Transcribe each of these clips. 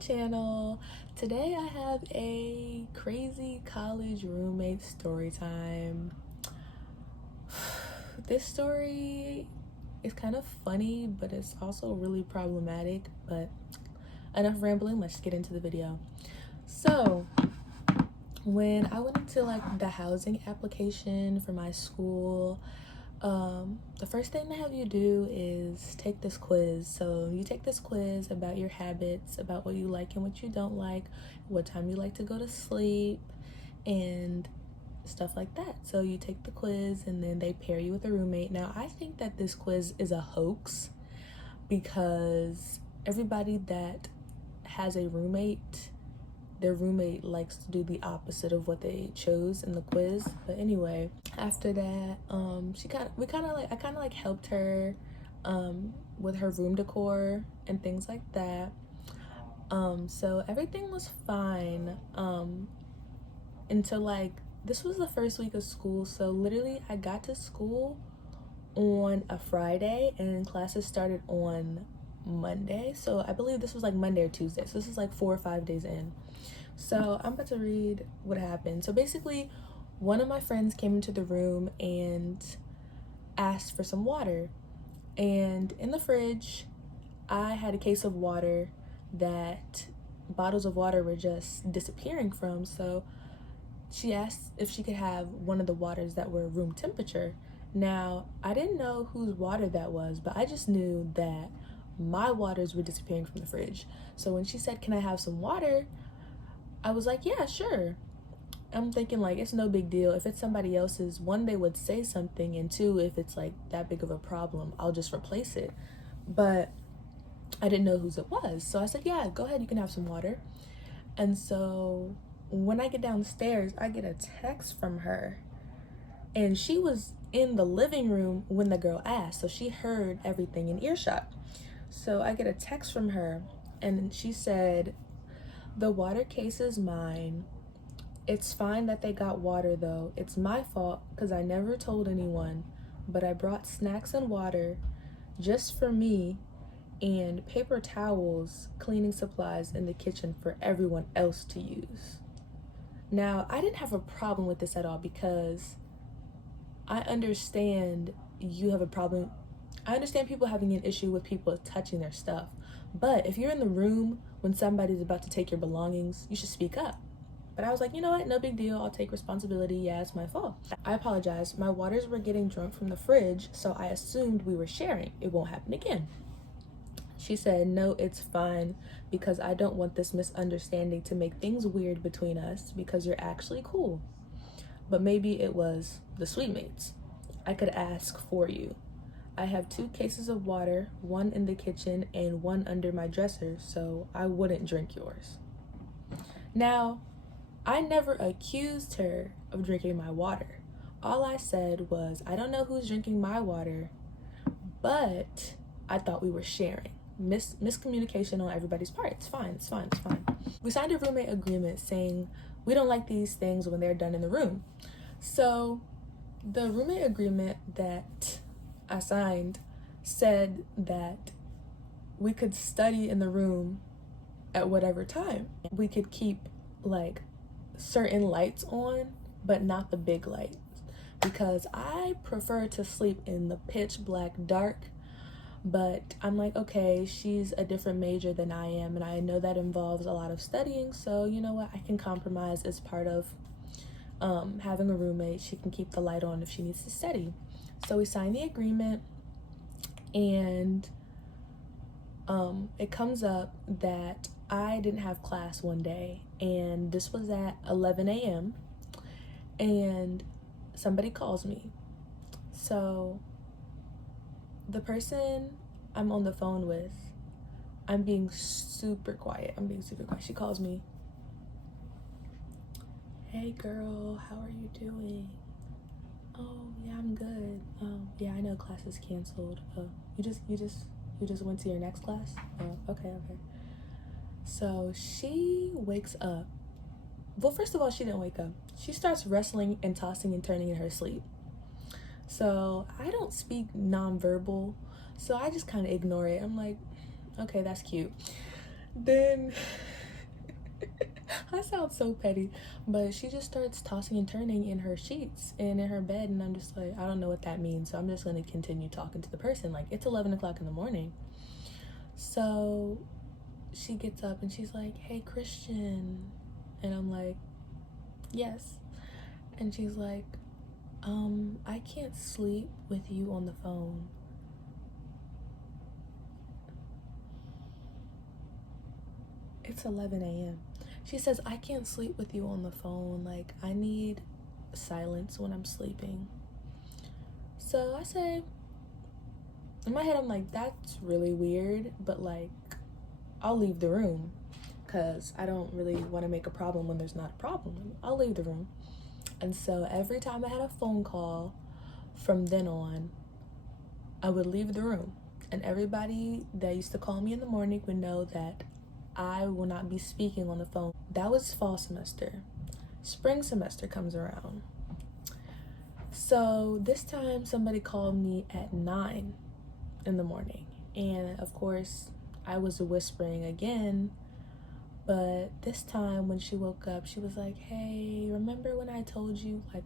channel. Today I have a crazy college roommate story time. This story is kind of funny, but it's also really problematic. But enough rambling, let's get into the video. So when I went into the housing application for my school, the first thing they have you do is take this quiz. So you take this quiz about your habits, about what you like and what you don't like, what time you like to go to sleep, and stuff like that. So you take the quiz and then they pair you with a roommate. Now I think that this quiz is a hoax because everybody that has a roommate, their roommate likes to do the opposite of what they chose in the quiz. But anyway, after that, I kind of helped her with her room decor and things like that. So everything was fine until this was the first week of school. So literally I got to school on a Friday and classes started on Monday. So I believe this was Monday or Tuesday. So this is 4 or 5 days in. So I'm about to read what happened. So basically, one of my friends came into the room and asked for some water. And in the fridge, I had a case of water that bottles of water were just disappearing from. So she asked if she could have one of the waters that were room temperature. Now, I didn't know whose water that was, but I just knew that my waters were disappearing from the fridge. So when she said, "Can I have some water?" I was like, "Yeah, sure." I'm thinking it's no big deal. If it's somebody else's, one, they would say something, and two, if it's that big of a problem, I'll just replace it. But I didn't know whose it was. So I said, "Yeah, go ahead, you can have some water." And so when I get downstairs, I get a text from her, and she was in the living room when the girl asked, so she heard everything in earshot. So I get a text from her, and she said, "The water case is mine. It's fine that they got water though. It's my fault because I never told anyone, but I brought snacks and water just for me and paper towels, cleaning supplies in the kitchen for everyone else to use." Now, I didn't have a problem with this at all because I understand you have a problem. I understand people having an issue with people touching their stuff. But if you're in the room when somebody's about to take your belongings, you should speak up. But I was like, you know what? No big deal. I'll take responsibility. Yeah, it's my fault. I apologize. My waters were getting drunk from the fridge, so I assumed we were sharing. It won't happen again. She said, "No, it's fine because I don't want this misunderstanding to make things weird between us because you're actually cool. But maybe it was the sweetmates. I could ask for you. I have 2 cases of water, one in the kitchen and one under my dresser, so I wouldn't drink yours." Now, I never accused her of drinking my water. All I said was, I don't know who's drinking my water, but I thought we were sharing. Miscommunication on everybody's part. It's fine. We signed a roommate agreement saying we don't like these things when they're done in the room. So the roommate agreement that I signed said that we could study in the room at whatever time. We could keep certain lights on, but not the big lights, because I prefer to sleep in the pitch black dark. But I'm like, okay, she's a different major than I am, and I know that involves a lot of studying, so you know what, I can compromise as part of having a roommate. She can keep the light on if she needs to study. So we signed the agreement, and it comes up that I didn't have class one day, and this was at 11 a.m. and somebody calls me. So the person I'm on the phone with, I'm being super quiet. She calls me. "Hey girl, how are you doing?" "Oh yeah, I'm good. Yeah, I know class is canceled. You just went to your next class? Oh, okay. So she wakes up. Well, first of all, she didn't wake up. She starts wrestling and tossing and turning in her sleep. So I don't speak nonverbal, so I just kind of ignore it. I'm like, okay, that's cute. Then I sound so petty, but she just starts tossing and turning in her sheets and in her bed, and I'm just like, I don't know what that means, so I'm just going to continue talking to the person. Like, it's 11 o'clock in the morning. So she gets up and she's like, hey, Christian. And I'm like, yes. And she's like, I can't sleep with you on the phone. It's 11 a.m. She says, I can't sleep with you on the phone. Like, I need silence when I'm sleeping. So I say, in my head, I'm like, that's really weird, but like, I'll leave the room because I don't really want to make a problem when there's not a problem. I'll leave the room. And so every time I had a phone call from then on, I would leave the room. And everybody that used to call me in the morning would know that I will not be speaking on the phone. That was fall semester. Spring semester comes around. So this time somebody called me at 9 in the morning. And of course, I was whispering again. But this time when she woke up, she was like, hey, remember when I told you, like,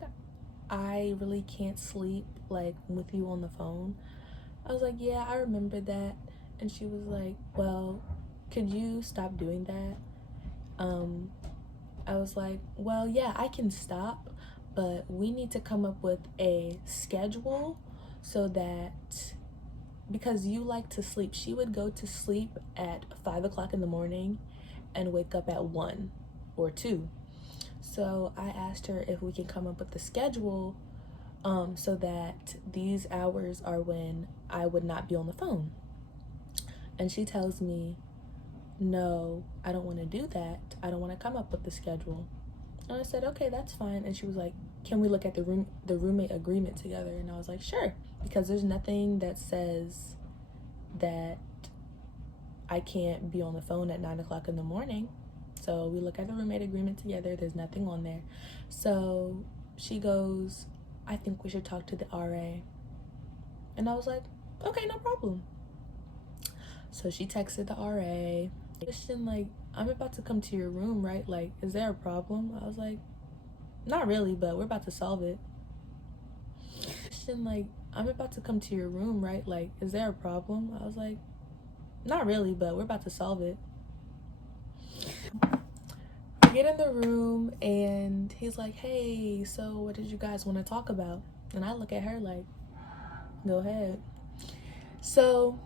I really can't sleep, like, with you on the phone? I was like, yeah, I remember that. And she was like, well, could you stop doing that? I was like, well, yeah, I can stop, but we need to come up with a schedule so that, because you like to sleep, she would go to sleep at 5 o'clock in the morning and wake up at 1 or 2. So I asked her if we can come up with the schedule so that these hours are when I would not be on the phone. And she tells me, no, I don't want to do that. I don't want to come up with the schedule. And I said, okay, that's fine. And she was like, can we look at the roommate agreement together? And I was like, sure, because there's nothing that says that I can't be on the phone at 9 o'clock in the morning. So we look at the roommate agreement together. There's nothing on there. So she goes, I think we should talk to the RA. And I was like, okay, no problem. So she texted the RA. Christian, like, I'm about to come to your room, right? Like, is there a problem? I was like, not really, but we're about to solve it. Christian, like, I'm about to come to your room, right? Like, is there a problem? I was like, not really, but we're about to solve it. We get in the room and he's like, hey, so what did you guys want to talk about? And I look at her like, go ahead. So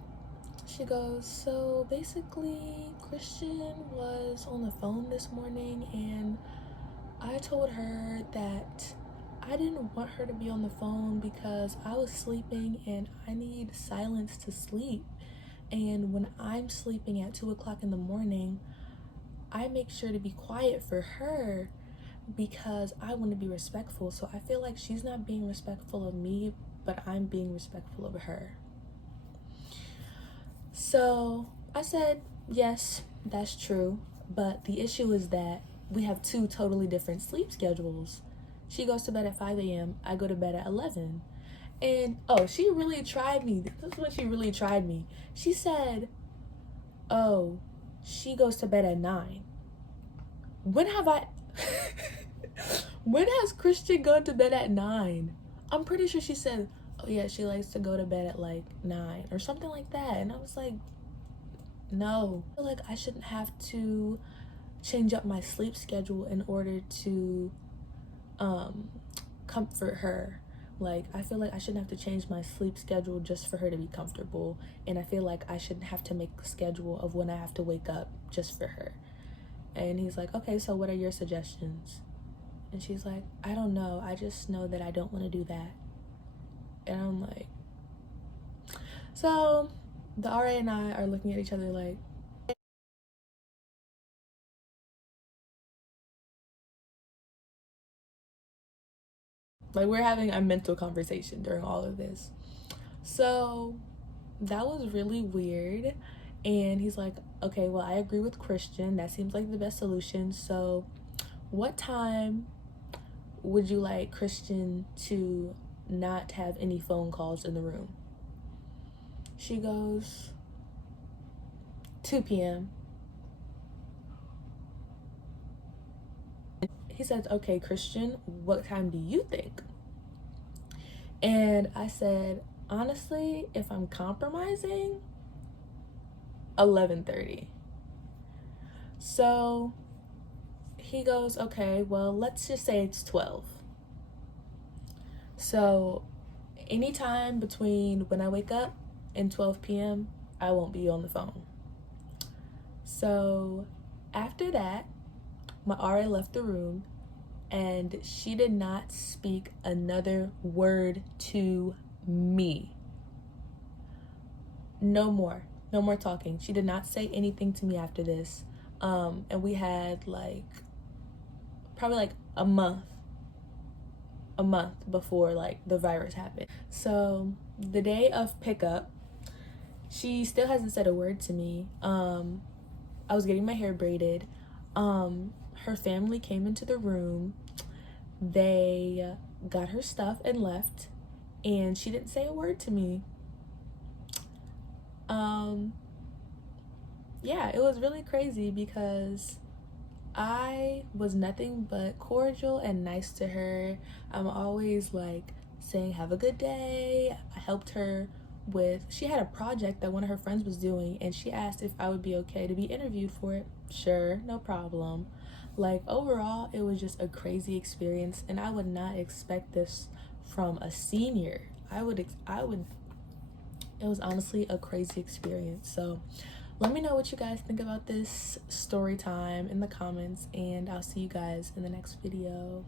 she goes, so basically Christian was on the phone this morning and I told her that I didn't want her to be on the phone because I was sleeping and I need silence to sleep. And when I'm sleeping at 2 o'clock in the morning, I make sure to be quiet for her because I want to be respectful. So I feel like she's not being respectful of me, but I'm being respectful of her. So I said, yes, that's true. But the issue is that we have two totally different sleep schedules. She goes to bed at 5 a.m. I go to bed at 11. And, oh, she really tried me. This is when she really tried me. She said, oh, she goes to bed at 9. When have I... When has Christian gone to bed at 9? I'm pretty sure she said, oh, yeah, she likes to go to bed at, like, 9 or something like that. And I was like, no. I feel like I shouldn't have to change up my sleep schedule in order to comfort her. Like, I feel like I shouldn't have to change my sleep schedule just for her to be comfortable. And I feel like I shouldn't have to make a schedule of when I have to wake up just for her. And he's like, okay, so what are your suggestions? And she's like, I don't know. I just know that I don't want to do that. And I'm like... So the RA and I are looking at each other like... Like, we're having a mental conversation during all of this. So that was really weird. And he's like, okay, well, I agree with Christian. That seems like the best solution. So what time would you like Christian to not have any phone calls in the room? She goes, 2 p.m. he says, okay, Christian, what time do you think? And I said, honestly, if I'm compromising, 11:30. So he goes, okay, well, let's just say it's 12. So anytime between when I wake up and 12 p.m., I won't be on the phone. So after that, my RA left the room and she did not speak another word to me. No more talking. She did not say anything to me after this. And we had probably a month before the virus happened. So the day of pickup, she still hasn't said a word to me. I was getting my hair braided. Her family came into the room. They got her stuff and left, and she didn't say a word to me. Yeah, it was really crazy because I was nothing but cordial and nice to her. I'm always saying have a good day. I helped her with, she had a project that one of her friends was doing, and she asked if I would be okay to be interviewed for it. Sure, no problem. Overall, it was just a crazy experience, and I would not expect this from a senior. It was honestly a crazy experience. So let me know what you guys think about this story time in the comments, and I'll see you guys in the next video.